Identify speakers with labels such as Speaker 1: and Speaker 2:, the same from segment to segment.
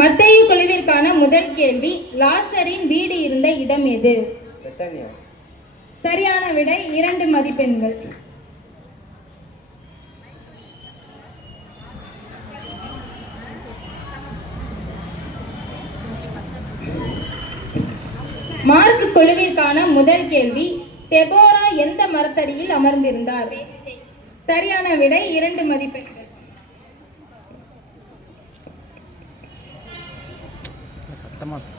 Speaker 1: மத்தேயு குழுவிற்கான முதல் கேள்வி லாசரின் வீடு இருந்த இடம் எது? சரியான விடை இரண்டு மதிப்பெண்கள். மார்க் குழுவிற்கான முதல் கேள்வி தெபோரா எந்த மரத்தடியில் அமர்ந்திருந்தார்? சரியான விடை இரண்டு மதிப்பெண்கள்
Speaker 2: சத்தமா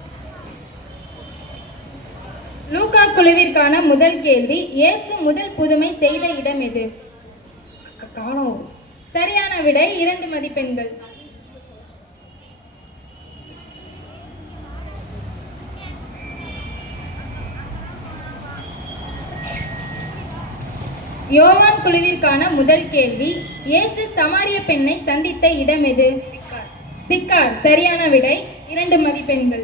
Speaker 1: லூகா குழுவிற்கான முதல் கேள்வி இயேசு முதல் புதுமை செய்த இடம் எது?
Speaker 3: காணோம்.
Speaker 1: சரியான விடை இரண்டு மதிப்பெண்கள் யோவான் குழுவிற்கான முதல் கேள்வி இயேசு சமாரிய பெண்ணை சந்தித்த இடம் எது? சிக்கார் சரியான விடை இரண்டு மதிப்பெண்கள்.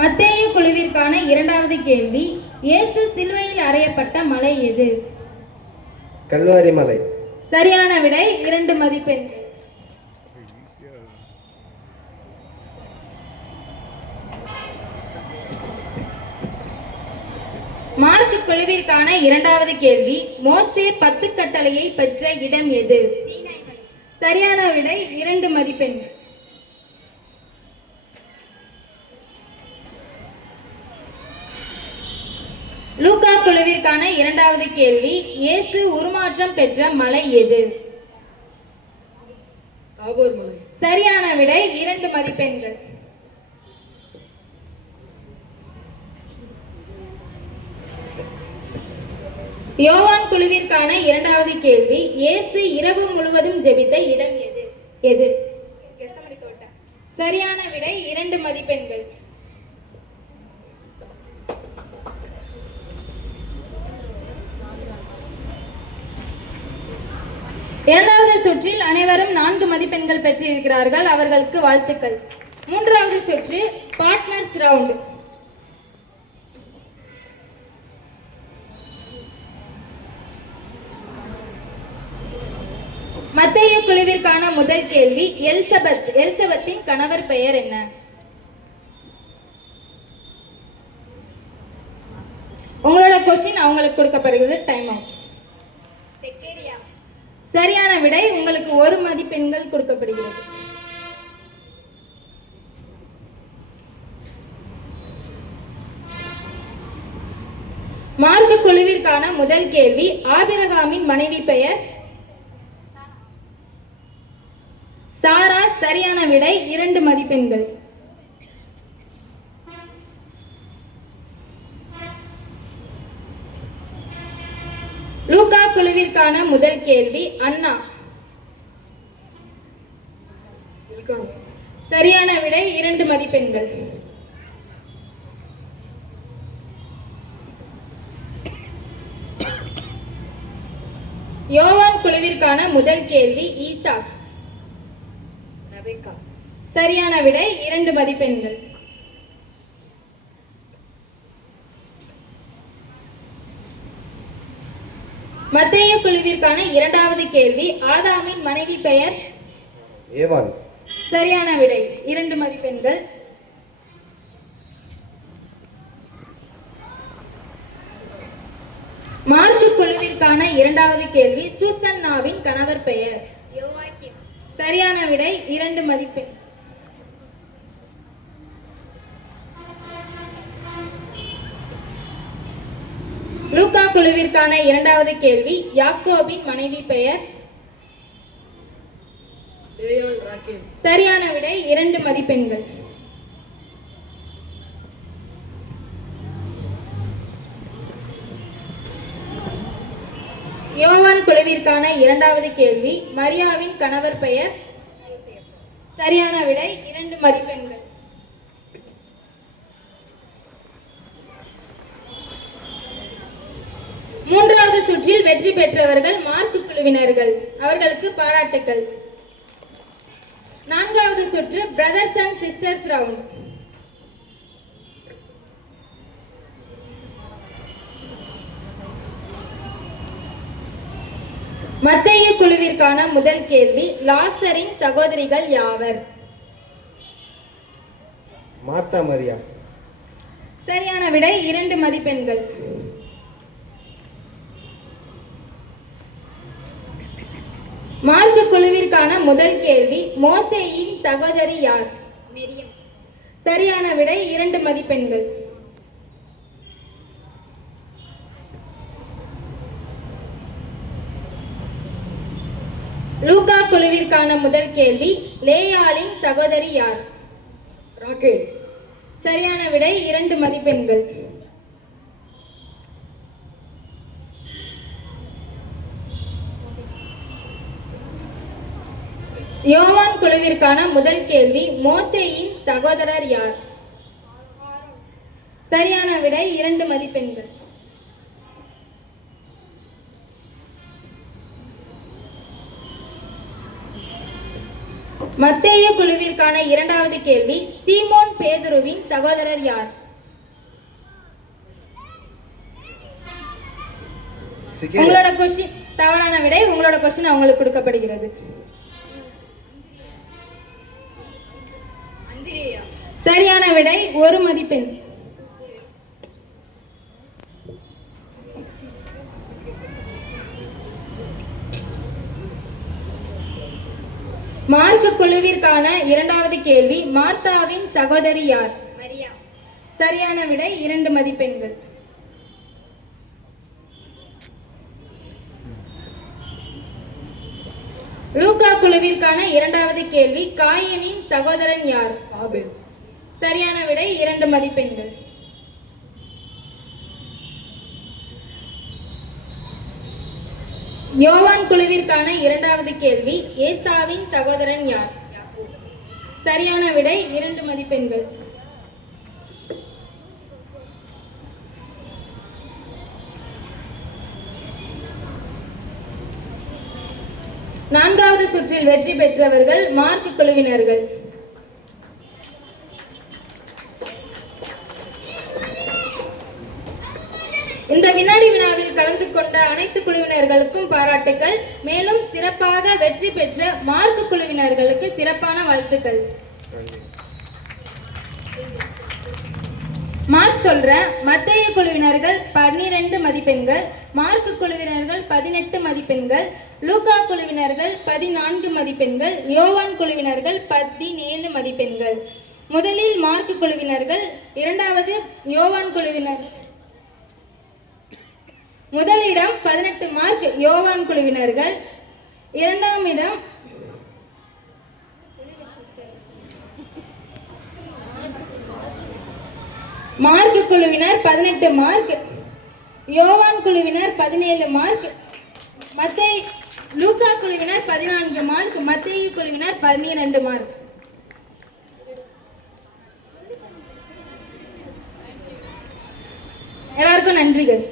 Speaker 1: மத்தேயு குழுவிற்கான இரண்டாவது கேள்வி இயேசு சிலுவையில் அறையப்பட்ட மலை எது?
Speaker 3: கல்வாரி மலை.
Speaker 1: சரியான விடை இரண்டு மதிப்பெண்கள் மார்க் குழுவிற்கான இரண்டாவது கேள்வி மோசே பத்து கட்டளையை பெற்ற இடம் எது? சரியான விடை இரண்டு மதிப்பெண்கள் லூகா குழுவிற்கான இரண்டாவது கேள்வி இயேசு உருமாற்றம் பெற்ற மலை எது? சரியான விடை இரண்டு மதிப்பெண்கள். யோவான் குழுவிற்கான இரண்டாவது கேள்வி இயேசு இரவு முழுவதும் ஜெபித்த இடம் எது? எது? சரியான விடை இரண்டு மதிப்பெண்கள். இரண்டாவது சுற்றில் அனைவரும் நான்கு மதிப்பெண்கள் பெற்றிருக்கிறார்கள். அவர்களுக்கு வாழ்த்துக்கள். மூன்றாவது சுற்று பார்ட்னர்ஸ் ரவுண்ட் மத்தேயு குழுவிற்கான முதல் கேள்வி எலிசபெத் எலிசபெத்தின் கணவர் பெயர் என்ன? உங்களோட கொஸ்டின் அவங்களுக்கு கொடுக்கப்படுகிறது டைம் அவுட் சரியான விடை உங்களுக்கு ஒரு மதிப்பெண்கள் கொடுக்கப்படுகிறது. மார்க் குழுவிற்கான முதல் கேள்வி ஆபிரகாமின் மனைவி பெயர் சாரா சரியான விடை இரண்டு மதிப்பெண்கள். லூகா குழுவிற்கான முதல் கேள்வி அண்ணா. சரியான விடை இரண்டு மதிப்பெண்கள். யோவான் குழுவிற்கான முதல் கேள்வி ஈசா. சரியான விடை இரண்டு மதிப்பெண்கள். மத்தேயு குழுவிற்கான இரண்டாவது கேள்வி ஆதாமின் மனைவி பெயர்?
Speaker 3: ஏவாள்
Speaker 1: சரியான விடை இரண்டு மதிப்பெண்கள். மார்க்கு குழுவிற்கான இரண்டாவது கேள்வி சூசன்னாவின் கணவர் பெயர்? சரியான விடை இரண்டு மதிப்பெண் குழுவிற்கான இரண்டாவது கேள்வி யாக்கோபின் மனைவி பெயர்? சரியான விடை இரண்டு மதிப்பெண்கள். யோவான் குழுவிற்கான இரண்டாவது கேள்வி மரியாவின் கணவர் பெயர்? சரியான விடை இரண்டு மதிப்பெண்கள். மூன்றாவது சுற்றில் வெற்றி பெற்றவர்கள் மார்க் குழுவினர்கள். அவர்களுக்கு பாராட்டுக்கள். நான்காவது சுற்று பிரதர்ஸ் அண்ட் சிஸ்டர்ஸ் ரவுண்ட் மத்தேயு குழுவிற்கான முதல் கேள்வி லாசரின் சகோதரிகள் யாவர்?
Speaker 3: Martha Maria.
Speaker 1: சரியான விடை இரண்டு மதிப்பெண்கள். மார்க்கு குழுவிற்கான முதல் கேள்வி மோசேயின் சகோதரி யார்? சரியான விடை இரண்டு மதிப்பெண்கள். லூகா குழுவிற்கான முதல் கேள்வி லேயாளின் சகோதரி யார்?
Speaker 3: ராக்கேல்.
Speaker 1: சரியான விடை இரண்டு மதிப்பெண்கள். யோவான் குழுவிற்கான முதல் கேள்வி மோசேயின் சகோதரர் யார்? சரியான விடை இரண்டு மதிப்பெண்கள். மத்தேயு குழுவிற்கான இரண்டாவது கேள்வி சீமோன் பேதுருவின் சகோதரர் யார்? உங்களோட கொஸ்டின் தவறான விடை உங்களோட கொஸ்டின் அவங்களுக்கு கொடுக்கப்படுகிறது. சரியான விடை ஒரு மதிப்பெண். மார்க்கு குழுவிற்கான இரண்டாவது கேள்வி மார்த்தாவின் சகோதரி யார்? சரியான விடை இரண்டு மதிப்பெண்கள். லூக்கா குழுவிற்கான இரண்டாவது கேள்வி காயினின் சகோதரன் யார்?
Speaker 3: ஆபேல்.
Speaker 1: சரியான விடை இரண்டு மதிப்பெண்கள். யோவான் குழுவிற்கான இரண்டாவது கேள்வி ஏசாவின் சகோதரன் யார்? சரியான விடை இரண்டு மதிப்பெண்கள். நான்காவது சுற்றில் வெற்றி பெற்றவர்கள் மார்க் குழுவினர்கள். இந்த வினாடி வினாவில் கலந்து கொண்ட அனைத்து குழுவினர்களுக்கும் பாராட்டுக்கள். மேலும் சிறப்பாக வெற்றி பெற்ற மார்க் குழுவினர்களுக்கு சிறப்பான வாழ்த்துக்கள். மார்க் சொல்ற மத்திய குழுவினர்கள் பன்னிரண்டு மதிப்பெண்கள் மார்க் குழுவினர்கள் பதினெட்டு மதிப்பெண்கள் லூகா குழுவினர்கள் பதினான்கு மதிப்பெண்கள் யோவான் குழுவினர்கள் பதினேழு மதிப்பெண்கள். முதலில் மார்க் குழுவினர்கள் இரண்டாவது யோவான் குழுவினர் முதலிடம் பதினெட்டு மார்க் யோவான் குழுவினர்கள். இரண்டாம் இடம் மார்க் குழுவினர் பதினெட்டு மார்க் யோவான் குழுவினர் பதினேழு மார்க் மத்திய லூக்கா குழுவினர் பதினான்கு மார்க் மத்திய குழுவினர் பன்னிரண்டு மார்க். எல்லாருக்கும் நன்றிகள்.